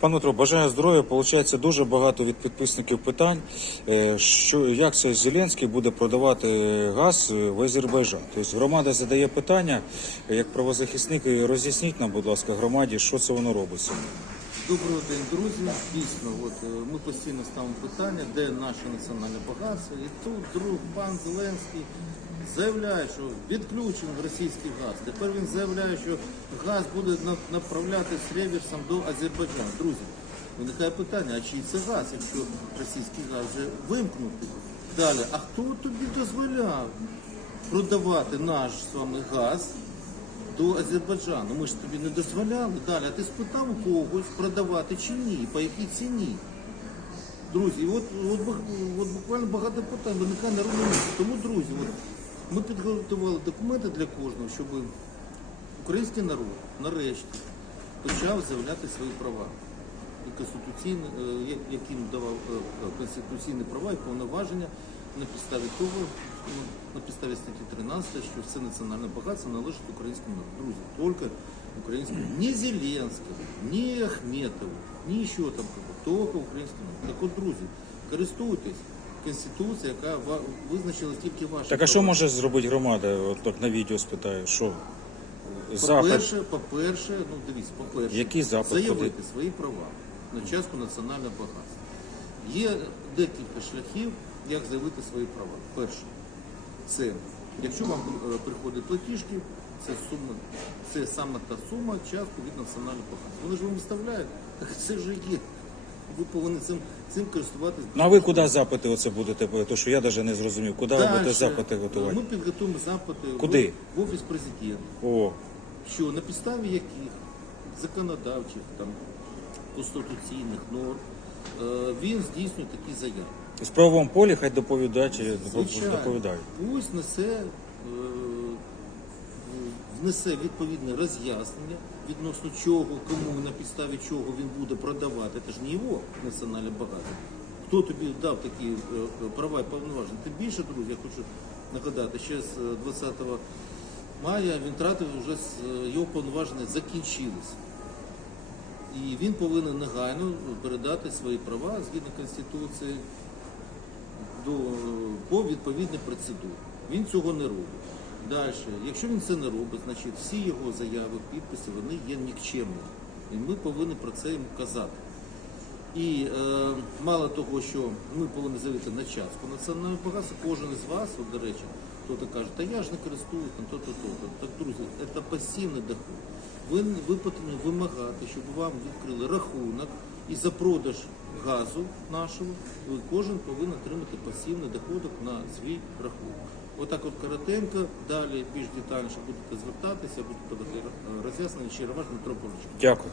Пане Дмитро, бажаю здоров'я. Получається дуже багато від підписників питань. Е, Що як це Зеленський буде продавати газ в Азербайджан? Тобто громада задає питання, як правозахисник, роз'ясніть нам, будь ласка, громаді, що це воно робиться. Доброго день, друзі. Дійсно, от е, ми постійно ставимо питання, де наше національне багатство. І тут друг пан Зеленський заявляє, що відключимо російський газ. Тепер він заявляє, що газ буде на- направлятись реверсом до Азербайджану. Друзі, виникає питання, а чий це газ, якщо російський газ вже вимкнутий? Далі, а хто тобі дозволяв продавати наш з вами газ? до Азербайджану. Ми ж тобі не дозволяли далі. А ти спитав у когось продавати чи ні, по якій ціні. Друзі, от, от, от буквально багато питань виникає на рівному. Тому, друзі, от, ми підготували документи для кожного, щоб український народ нарешті почав заявляти свої права. Е, яким давав е, е, конституційні права і повноваження на підставі того, на підставі статті 13, що все національне багатство належить українському народу. Друзі, тільки українському. Ні Зеленському, ні Ахметову, ні що там, тільки українському народу. Так от, друзі, користуйтесь Конституцією, яка визначила тільки ваші Так а що права. може зробити громада? От так на відео спитаю, що запит? По-перше, по-перше, ну дивіться, по-перше, Який запит? заявити Куди? свої права на частку національного багатства. Є декілька шляхів, як заявити свої права. Перше, це якщо вам е, приходять платіжки, це сума, це саме та сума, частку від національного багатства. Вони ж вам виставляють, так це вже є. Ви повинні цим, цим користуватись. Ну а ви куди запити оце будете? То що я навіть не зрозумів. Куди ви будете запити е, готувати? Ми підготуємо запити Куди? в офіс президента. О, що на підставі яких законодавчих там конституційних норм е, він здійснює такі заяви. в правовому полі хай доповідач Звичайно, доповідає. пусть несе, е, внесе відповідне роз'яснення відносно чого, кому, на підставі чого він буде продавати. Це ж не його національне багатство. Хто тобі дав такі е, е, права і повноваження? Тим більше, друзі, я хочу нагадати, ще з е, 20 мая він тратив вже е, його повноваження закінчились. І він повинен негайно передати свої права згідно Конституції до, по відповідній процедурі. Він цього не робить. Далі, якщо він це не робить, значить всі його заяви, підписи, вони є нікчемні. І ми повинні про це йому казати. І е, мало того, що ми повинні заявити на частку національного багатства, кожен із вас, от, до речі, хто-то каже, та я ж не користуюсь, там, то-то, то-то. Так, друзі, це пасивний доход. Ви, ви повинні вимагати, щоб вам відкрили рахунок і за продаж газу нашого, ви кожен повинен отримати пасивний доходок на свій рахунок. Отак от коротенько, далі більш детальніше будете звертатися, будете роз'яснені. ще Дмитро Павлович. Дякую.